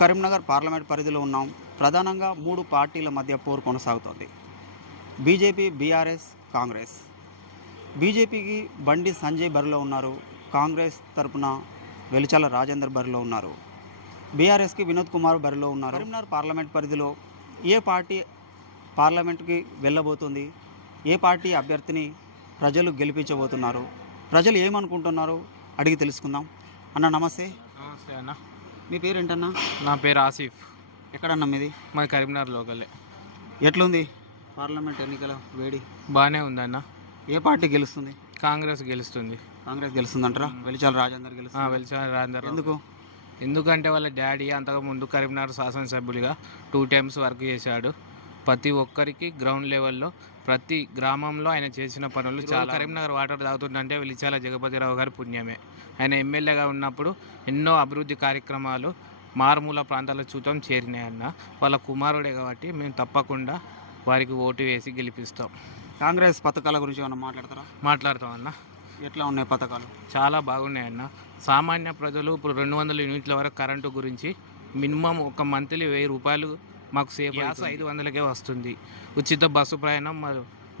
Karimnagar parliament పరిధిలో ఉన్నాం. ప్రధానంగా 3 పార్టీల మధ్య పోరు కొనసాగుతోంది. BJP, BRS, Congress. బీజేపీకి బండి సంజయ్ బరిలో ఉన్నారు. కాంగ్రెస్ తరపున వెలిచాల రాజేందర్ బరిలో ఉన్నారు. బీఆర్ఎస్కి వినోద్ కుమార్ బరిలో ఉన్నారు. కరీంనగర్ పార్లమెంట్ పరిధిలో ఏ పార్టీ పార్లమెంట్కి వెళ్ళబోతుంది, ఏ పార్టీ అభ్యర్థిని ప్రజలు గెలిపించబోతున్నారు, ప్రజలు ఏమనుకుంటున్నారు అడిగి తెలుసుకుందాం. అన్న నమస్తే. నమస్తే అన్న. మీ పేరేంటన్నా? నా పేరు ఆసిఫ్. ఎక్కడన్నా మీది? మా కరీంనగర్ లోకలే. ఎట్లుంది పార్లమెంట్ ఎన్నికల వేడి? బాగానే ఉందన్న. ఏ పార్టీ గెలుస్తుంది? కాంగ్రెస్ గెలుస్తుంది. కాంగ్రెస్ గెలుస్తుందంటారా? వెలిచాల రాజేందర్ గెలుస్తుంది. వెలిచాల రాజేందర్. ఎందుకంటే వాళ్ళ డాడీ అంతకుముందు కరీంనగర్ శాసనసభ్యులుగా 2 times వర్క్ చేశాడు. ప్రతి ఒక్కరికి గ్రౌండ్ లెవెల్లో ప్రతి గ్రామంలో ఆయన చేసిన పనులు చాలా. కరీంనగర్ వాటర్ తాగుతుందంటే వెలిచాల జగపతిరావు గారి పుణ్యమే. ఆయన ఎమ్మెల్యేగా ఉన్నప్పుడు ఎన్నో అభివృద్ధి కార్యక్రమాలు మారుమూల ప్రాంతాల చూతం చేరినాయన్న. వాళ్ళ కుమారుడే కాబట్టి మేము తప్పకుండా వారికి ఓటు వేసి గెలిపిస్తాం. కాంగ్రెస్ పథకాల గురించి ఏమన్నా మాట్లాడతామన్న. ఎట్లా ఉన్నాయి పథకాలు? చాలా బాగున్నాయన్న. సామాన్య ప్రజలు ఇప్పుడు 200 యూనిట్ల వరకు కరెంటు గురించి మినిమం ఒక మంత్లీ 1000 రూపాయలు మాకు సేవ్. గ్యాస్ 500కే వస్తుంది. ఉచిత బస్సు ప్రయాణం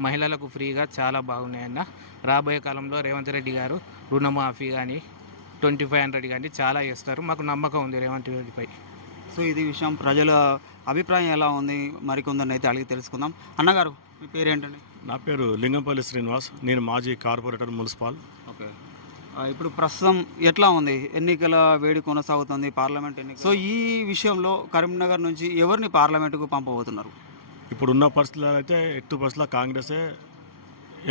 మహిళలకు ఫ్రీగా చాలా బాగున్నాయన్న. రాబోయే కాలంలో రేవంత్ రెడ్డి గారు రుణమాఫీ కానీ 2500 కానీ చాలా చేస్తారు. మాకు నమ్మకం ఉంది రేవంత్ రెడ్డిపై. సో ఇది విషయం, ప్రజల అభిప్రాయం ఎలా ఉంది మరికొందరిని అయితే అడిగి తెలుసుకుందాం. అన్నగారు మీ పేరేంటండి? నా పేరు లింగంపల్లి శ్రీనివాస్. నేను మాజీ కార్పొరేటర్ మున్సిపల్. ఓకే. ఇప్పుడు ప్రస్తుతం ఎట్లా ఉంది? ఎన్నికల వేడి కొనసాగుతుంది, పార్లమెంట్ ఎన్నిక. సో ఈ విషయంలో కరీంనగర్ నుంచి ఎవరిని పార్లమెంటుకు పంపబోతున్నారు? ఇప్పుడున్న పరిస్థితుల్లో అయితే ఎట్టు పరిస్థితుల్లో కాంగ్రెసే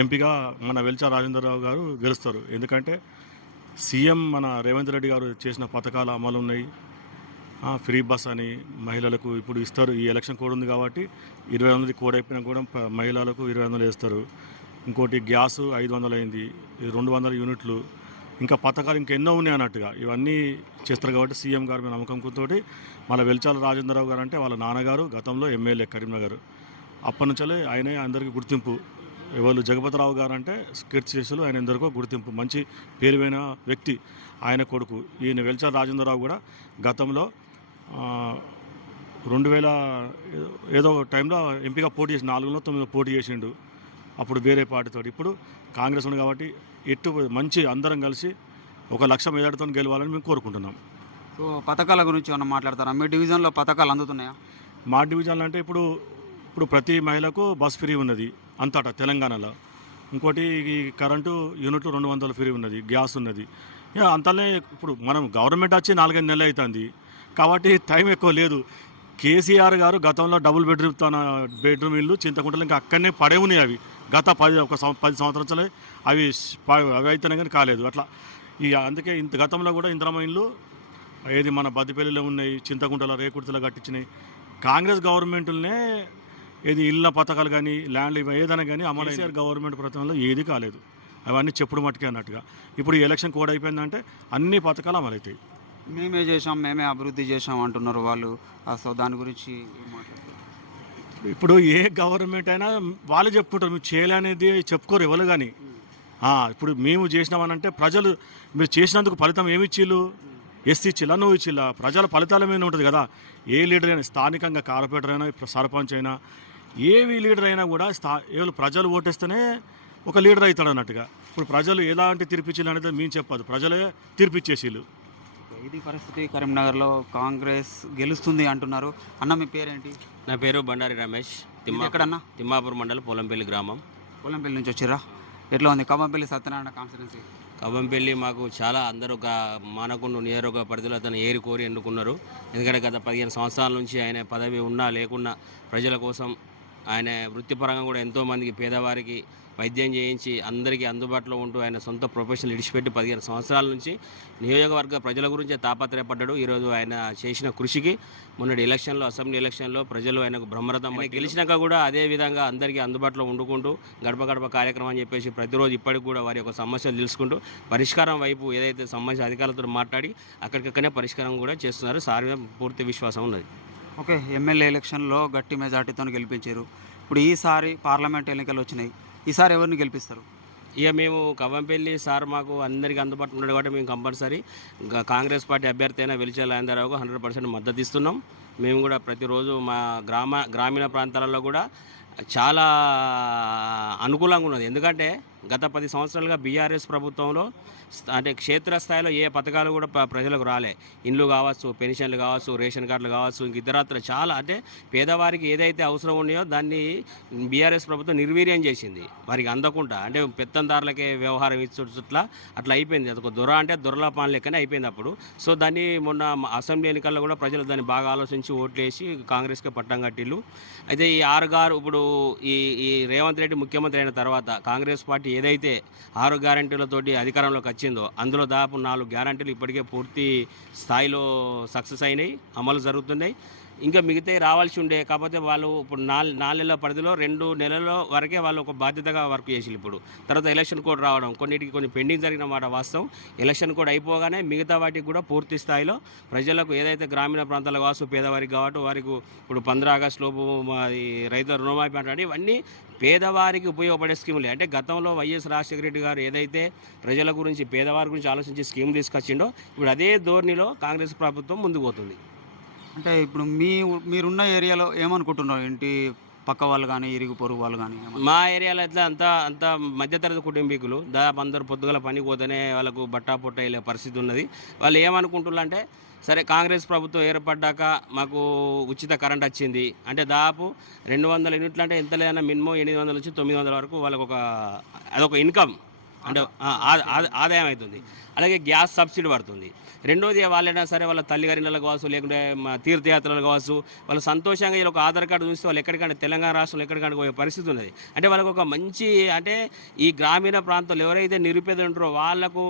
ఎంపీగా మన వెలిచాల రాజేంద్రరావు గారు గెలుస్తారు. ఎందుకంటే సీఎం మన రేవంత్ రెడ్డి గారు చేసిన పథకాలు అమలు ఉన్నాయి. ఫ్రీ బస్ అని మహిళలకు ఇప్పుడు ఇస్తారు. ఈ ఎలక్షన్ కోడ్ ఉంది కాబట్టి 2500 కోడ్ అయిపోయినా కూడా మహిళలకు 2500 వేస్తారు. ఇంకోటి గ్యాసు 500 అయింది, 200 యూనిట్లు, ఇంకా పథకాలు ఇంకెన్నో ఉన్నాయి అన్నట్టుగా ఇవన్నీ చేస్తారు. కాబట్టి సీఎం గారి మీద నమ్మకంతో మన వెలిచాల రాజేంద్రరావు గారు అంటే వాళ్ళ నాన్నగారు గతంలో ఎమ్మెల్యే కరీంనగర్. అప్పటి నుంచే ఆయనే అందరికీ గుర్తింపు. ఎవరు జగపతిరావు గారు అంటే కీర్తిశేషులు, ఆయన ఎందరికో గుర్తింపు, మంచి పేరువైన వ్యక్తి. ఆయన కొడుకు ఈయన వెలిచాల రాజేంద్రరావు కూడా గతంలో 2000 ఏదో టైంలో ఎంపీగా పోటీ చేసి 4లో 9 పోటీ చేసిండు. అప్పుడు వేరే పార్టీతో. ఇప్పుడు కాంగ్రెస్ ఉంది కాబట్టి ఎట్టు మంచి అందరం కలిసి 1 లక్ష మెజార్టీతో గెలవాలని మేము కోరుకుంటున్నాం. సో పథకాల గురించి ఏమన్నా మాట్లాడతారా? మీ డివిజన్లో పథకాలు అందుతున్నాయా? మా డివిజన్లో అంటే ఇప్పుడు ప్రతి మహిళకు బస్ ఫ్రీ ఉన్నది అంతటా తెలంగాణలో. ఇంకోటి ఈ కరెంటు యూనిట్లు 200 ఫ్రీ ఉన్నది, గ్యాస్ ఉన్నది. అంతనే ఇప్పుడు మనం గవర్నమెంట్ వచ్చి 4-5 నెలలు అవుతుంది కాబట్టి టైం ఎక్కువ లేదు. కేసీఆర్ గారు గతంలో డబుల్ బెడ్రూమ్ ఇల్లు చింతకుంటలు ఇంకా అక్కడనే పడే ఉన్నాయి. అవి గత 10 సంవత్సరాలే అవి అయితేనే కానీ కాలేదు. అట్లా అందుకే గతంలో కూడా ఇందిరమ్మ ఇల్లు ఏది మన బద్దిపల్లిలో ఉన్నాయి, చింతకుంటల రేకుర్తిలో కట్టించినాయి. కాంగ్రెస్ గవర్నమెంట్లనే ఏది ఇళ్ళ పథకాలు కానీ ల్యాండ్లు ఏదైనా కానీ అమలు. కేసీఆర్ గవర్నమెంట్ ప్రతిలో ఏది కాలేదు. అవన్నీ చెప్పుడు మట్టుకే అన్నట్టుగా. ఇప్పుడు ఈ ఎలక్షన్ కోడ్ అయిపోయిందంటే అన్ని పథకాలు అమలవుతాయి. మేమే చేసాం, మేమే అభివృద్ధి చేసాం అంటున్నారు వాళ్ళు. సో దాని గురించి ఇప్పుడు ఏ గవర్నమెంట్ అయినా వాళ్ళు చెప్పుకుంటారు, మీరు చేయలేనేది చెప్పుకోరు ఎవరు కానీ. ఇప్పుడు మేము చేసినామనంటే ప్రజలు మీరు చేసినందుకు ఫలితం ఏమి ఇచ్చిళ్ళు? ఎస్సీ ఇచ్చిల్లా, నువ్వు ఇచ్చిల్లా? ప్రజల ఫలితాల మీద ఉంటుంది కదా. ఏ లీడర్ అయినా, స్థానికంగా కార్పొరేటర్ అయినా, సర్పంచ్ అయినా, ఏవి లీడర్ అయినా కూడా ప్రజలు ఓటేస్తేనే ఒక లీడర్ అవుతాడు అన్నట్టుగా. ఇప్పుడు ప్రజలు ఎలాంటి తీర్పిచ్చిల్లు అనేది మేము చెప్పదు, ప్రజలే తీర్పిచ్చేసిళ్ళు. ఇది పరిస్థితి. కరీంనగర్లో కాంగ్రెస్ గెలుస్తుంది అంటున్నారు. అన్న మీ పేరేంటి? నా పేరు బండారి రమేష్. ఎక్కడన్నా? తిమ్మాపూర్ మండలం పొలంపల్లి గ్రామం. పొలంపల్లి నుంచి వచ్చిరా? ఎట్లా ఉంది కవ్వంపల్లి సత్యనారాయణ కాన్స్టిట్యున్సీ? కవ్వంపల్లి మాకు చాలా అందరూ ఒక మానకొండ నియోజకవర్గ పరిధిలో అతను ఏరి కోరి ఎన్నుకున్నారు. ఎందుకంటే గత 15 సంవత్సరాల నుంచి ఆయన పదవి ఉన్నా లేకున్నా ప్రజల కోసం ఆయన వృత్తిపరంగా కూడా ఎంతోమందికి పేదవారికి వైద్యం చేయించి అందరికీ అందుబాటులో ఉంటూ ఆయన సొంత ప్రొఫెషనల్ ఇడిచిపెట్టి 15 సంవత్సరాల నుంచి నియోజకవర్గ ప్రజల గురించే తాపత్రయపడ్డాడు. ఈరోజు ఆయన చేసిన కృషికి మొన్నటి ఎలక్షన్లో, అసెంబ్లీ ఎలక్షన్లో ప్రజలు ఆయనకు బ్రహ్మరథం. గెలిచినాక కూడా అదే విధంగా అందరికీ అందుబాటులో ఉండుకుంటూ గడప గడప కార్యక్రమం అని చెప్పేసి ప్రతిరోజు ఇప్పటికి కూడా వారి యొక్క సమస్యలు తెలుసుకుంటూ పరిష్కారం వైపు ఏదైతే సమస్య అధికారులతో మాట్లాడి అక్కడికక్కడనే పరిష్కారం కూడా చేస్తున్నారు. సార్ మీద పూర్తి విశ్వాసం ఉన్నది. ఓకే. ఎమ్మెల్యే ఎలక్షన్లో గట్టి మెజార్టీతో గెలిపించారు. ఇప్పుడు ఈసారి పార్లమెంట్ ఎన్నికలు వచ్చినాయి. ఈసారి ఎవరిని గెలిపిస్తారు? ఇక మేము కవ్వంపల్లి సార్ మాకు అందరికీ అందుబాటులో ఉన్నాడు కాబట్టి మేము కంపల్సరీ కాంగ్రెస్ పార్టీ అభ్యర్థి అయిన వెలిచాల రాజేంద్రరావుకు 100% మద్దతు ఇస్తున్నాం. మేము కూడా ప్రతిరోజు మా గ్రామీణ ప్రాంతాలలో కూడా చాలా అనుకూలంగా ఉన్నది. ఎందుకంటే గత 10 సంవత్సరాలుగా బీఆర్ఎస్ ప్రభుత్వంలో అంటే క్షేత్రస్థాయిలో ఏ పథకాలు కూడా ప్రజలకు రాలే. ఇండ్లు కావచ్చు, పెన్షన్లు కావచ్చు, రేషన్ కార్డులు కావచ్చు, ఇంక ఇతరత్ర చాలా అంటే పేదవారికి ఏదైతే అవసరం ఉన్నాయో దాన్ని బీఆర్ఎస్ ప్రభుత్వం నిర్వీర్యం చేసింది. వారికి అందకుండా అంటే పెత్తందారులకే వ్యవహారం ఇచ్చుట్లా అట్లా అయిపోయింది. అదొక దొర అంటే దొరల పాన్ లెక్కనే అయిపోయింది అప్పుడు. సో దాన్ని మొన్న అసెంబ్లీ ఎన్నికల్లో కూడా ప్రజలు దాన్ని బాగా ఆలోచించి ఓట్లేసి కాంగ్రెస్కే పట్టం కట్టిల్లు. అయితే ఈ ఆరుగారు ఇప్పుడు ఈ రేవంత్ రెడ్డి ముఖ్యమంత్రి అయిన తర్వాత కాంగ్రెస్ పార్టీ ఏదైతే 6 గ్యారంటీలతోటి అధికారంలోకి వచ్చిందో అందులో దాదాపు 4 గ్యారంటీలు ఇప్పటికే పూర్తి స్థాయిలో సక్సెస్ అయినాయి, అమలు జరుగుతున్నాయి. ఇంకా మిగతాయి రావాల్సి ఉండే. కాకపోతే వాళ్ళు ఇప్పుడు 4 నెలల పరిధిలో 2 నెలల వరకే వాళ్ళు ఒక బాధ్యతగా వర్క్ చేసిళ్ళు. ఇప్పుడు తర్వాత ఎలక్షన్ కోడ్ రావడం కొన్నిటికి కొన్ని పెండింగ్ జరిగిన మాట వాస్తవం. ఎలక్షన్ కోడ్ అయిపోగానే మిగతా వాటికి కూడా పూర్తి స్థాయిలో ప్రజలకు ఏదైతే గ్రామీణ ప్రాంతాలు కావచ్చు, పేదవారికి కావచ్చు, వారికి ఇప్పుడు 15 ఆగస్టు లోపు రైతు రుణమాఫీ అంటే ఇవన్నీ పేదవారికి ఉపయోగపడే స్కీములే. అంటే గతంలో వైఎస్ రాజశేఖర రెడ్డి గారు ఏదైతే ప్రజల గురించి పేదవారి గురించి ఆలోచించి స్కీమ్ తీసుకొచ్చిండో ఇప్పుడు అదే ధోరణిలో కాంగ్రెస్ ప్రభుత్వం ముందుకు పోతుంది. అంటే ఇప్పుడు మీరున్న ఏరియాలో ఏమనుకుంటున్నారు? ఇంటి పక్క వాళ్ళు కానీ ఇరుగు పొరుగు వాళ్ళు కానీ? మా ఏరియాలో అయితే అంత మధ్యతరగతి కుటుంబీకులు దాదాపు అందరూ పొద్దుగల పనికి పోతేనే వాళ్ళకు బట్టా పొట్ట వెళ్ళే పరిస్థితి ఉన్నది. వాళ్ళు ఏమనుకుంటున్నారంటే సరే కాంగ్రెస్ ప్రభుత్వం ఏర్పడ్డాక మాకు ఉచిత కరెంట్ వచ్చింది అంటే దాదాపు 200 యూనిట్లు అంటే ఎంత లేదన్నా మినిమం 800 నుంచి 900 వరకు వాళ్ళకు అదొక ఇన్కమ్ అంటే ఆదాయం అవుతుంది. అలాగే గ్యాస్ సబ్సిడీ పడుతుంది. రెండోది వాళ్ళైనా సరే వాళ్ళ తల్లిగారిళ్ళకు కావచ్చు, లేకుంటే తీర్థయాత్రలు కావచ్చు, వాళ్ళు సంతోషంగా వీళ్ళు ఒక ఆధార్ కార్డు చూస్తే వాళ్ళు ఎక్కడికంటే తెలంగాణ రాష్ట్రంలో ఎక్కడికంటే పోయే పరిస్థితి ఉన్నది. అంటే వాళ్ళకు ఒక మంచి అంటే ఈ గ్రామీణ ప్రాంతాల్లో ఎవరైతే నిరుపేదలు ఉంటారో వాళ్ళకు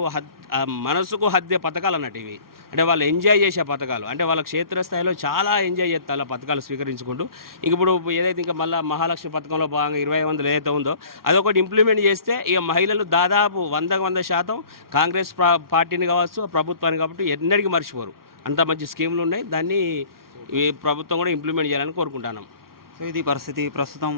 మనసుకు హద్దే పథకాలు అన్నట్టు ఇవి. అంటే వాళ్ళు ఎంజాయ్ చేసే పథకాలు. అంటే వాళ్ళ క్షేత్రస్థాయిలో చాలా ఎంజాయ్ చేస్తారు ఆ పథకాలు స్వీకరించుకుంటూ. ఇంక ఇప్పుడు ఏదైతే ఇంకా మళ్ళీ మహాలక్ష్మి పథకంలో భాగంగా 2500 ఏదైతే ఉందో అదొకటి ఇంప్లిమెంట్ చేస్తే ఇక మహిళలు దాదాపు 100% కాంగ్రెస్ పార్టీని కావచ్చు, ప్రభుత్వాన్ని కాబట్టి ఎన్నడికి మర్చిపోరు. అంత మంచి స్కీములు ఉన్నాయి. దాన్ని ఈ ప్రభుత్వం కూడా ఇంప్లిమెంట్ చేయాలని కోరుకుంటున్నాం. సో ఇది పరిస్థితి ప్రస్తుతం.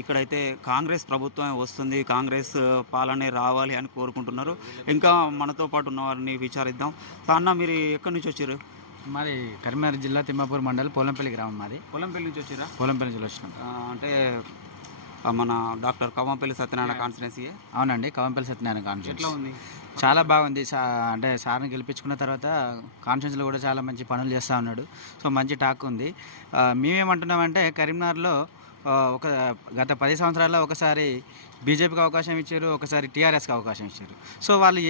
ఇక్కడైతే కాంగ్రెస్ ప్రభుత్వం వస్తుంది, కాంగ్రెస్ పాలనే రావాలి అని కోరుకుంటున్నారు. ఇంకా మనతో పాటు ఉన్న వారిని విచారిద్దాం. అన్న మీరు ఎక్కడి నుంచి వచ్చారు? మాది కరీంనగర్ జిల్లా తిమ్మాపూర్ మండల్ పోలంపల్లి గ్రామం. మాది పొలంపల్లి నుంచి వచ్చారా? పోలంపల్లి నుంచి వచ్చినాం. అంటే మన డాక్టర్ కవ్వంపల్లి సత్యనారాయణ కాన్స్టిట్యున్సీ? అవునండి, కవ్వంపల్లి సత్యనారాయణ కాన్స్టిట్యున్సీ. ఎట్లా ఉంది? చాలా బాగుంది. అంటే సార్ని గెలిపించుకున్న తర్వాత కాన్స్టిట్యున్సీలో కూడా చాలా మంచి పనులు చేస్తూ ఉన్నాడు. సో మంచి టాక్ ఉంది. మేమేమంటున్నామంటే కరీంనగర్లో గత 10 సంవత్సరాల్లో ఒకసారి బీజేపీకి అవకాశం ఇచ్చారు, ఒకసారి టీఆర్ఎస్కి అవకాశం ఇచ్చారు. సో వాళ్ళు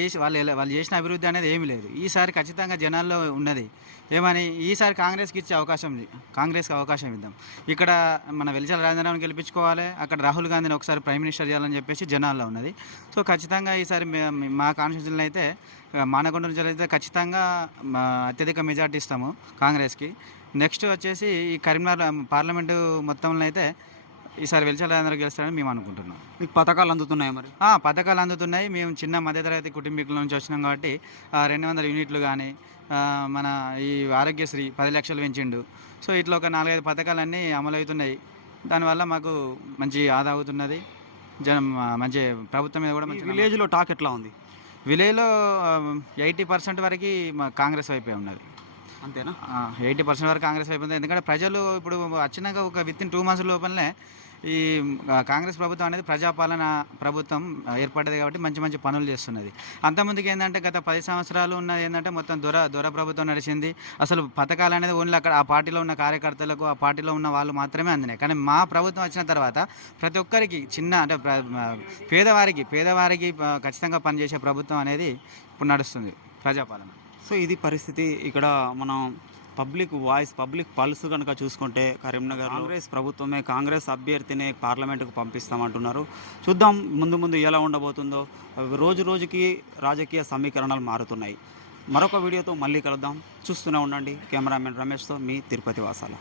చేసిన అభివృద్ధి అనేది ఏమీ లేదు. ఈసారి ఖచ్చితంగా జనాల్లో ఉన్నది ఏమని ఈసారి కాంగ్రెస్కి అవకాశం ఇద్దాం. ఇక్కడ మన వెలిచాల రాజేంద్రరావుని గెలిపించుకోవాలి, అక్కడ రాహుల్ గాంధీని ఒకసారి ప్రైమ్ మినిస్టర్ చేయాలని చెప్పేసి జనాల్లో ఉన్నది. సో ఖచ్చితంగా ఈసారి మా కాన్స్టిట్యూన్సీలో అయితే మానకొండ నుంచి అయితే ఖచ్చితంగా అత్యధిక మెజార్టీ ఇస్తాము కాంగ్రెస్కి. నెక్స్ట్ వచ్చేసి ఈ కరీంనగర్ పార్లమెంటు మొత్తంలో అయితే ఈసారి వెలిచాల రాజేంద్ర గెలుస్తారని మేము అనుకుంటున్నాం. మీకు పథకాలు అందుతున్నాయి మరి? పథకాలు అందుతున్నాయి. మేము చిన్న మధ్యతరగతి కుటుంబీకుల నుంచి వచ్చినాం కాబట్టి 200 యూనిట్లు కానీ మన ఈ ఆరోగ్యశ్రీ 10 లక్షలు పెంచిండు. సో ఇట్లా ఒక 4-5 పథకాలన్నీ అమలవుతున్నాయి. దానివల్ల మాకు మంచి ఆదా అవుతున్నది. మంచి ప్రభుత్వం మీద కూడా మంచి. విలేజ్లో టాక్ ఎట్లా ఉంది? విలేజ్లో 80% వరకు కాంగ్రెస్ వైపే ఉన్నది. అంతేనా? 80% వరకు కాంగ్రెస్ వైపు ఉంది. ఎందుకంటే ప్రజలు ఇప్పుడు వచ్చినాక ఒక వితిన్ 2 మంత్స్ లోపలనే ఈ కాంగ్రెస్ ప్రభుత్వం అనేది ప్రజాపాలన ప్రభుత్వం ఏర్పడ్డది కాబట్టి మంచి మంచి పనులు చేస్తున్నది. అంతకుముందుకు ఏంటంటే గత 10 సంవత్సరాలు ఉన్నది ఏంటంటే మొత్తం దొర ప్రభుత్వం నడిచింది. అసలు పథకాలు అనేది ఓన్లీ అక్కడ ఆ పార్టీలో ఉన్న కార్యకర్తలకు, ఆ పార్టీలో ఉన్న వాళ్ళు మాత్రమే అందినాయి. కానీ మా ప్రభుత్వం వచ్చిన తర్వాత ప్రతి ఒక్కరికి చిన్న అంటే పేదవారికి ఖచ్చితంగా పనిచేసే ప్రభుత్వం అనేది ఇప్పుడు నడుస్తుంది ప్రజాపాలన. సో ఇది పరిస్థితి. ఇక్కడ మనం పబ్లిక్ వాయిస్, పబ్లిక్ పల్స్ కనుక చూసుకుంటే కరీంనగర్ కాంగ్రెస్ ప్రభుత్వమే కాంగ్రెస్ అభ్యర్థిని పార్లమెంటుకు పంపిస్తామంటున్నారు. చూద్దాం ముందు ఎలా ఉండబోతుందో. రోజు రోజుకి రాజకీయ సమీకరణాలు మారుతున్నాయి. మరొక వీడియోతో మళ్ళీ కలుద్దాం. చూస్తూనే ఉండండి. కెమెరామెన్ రమేష్తో మీ తిరుపతి వాసాల.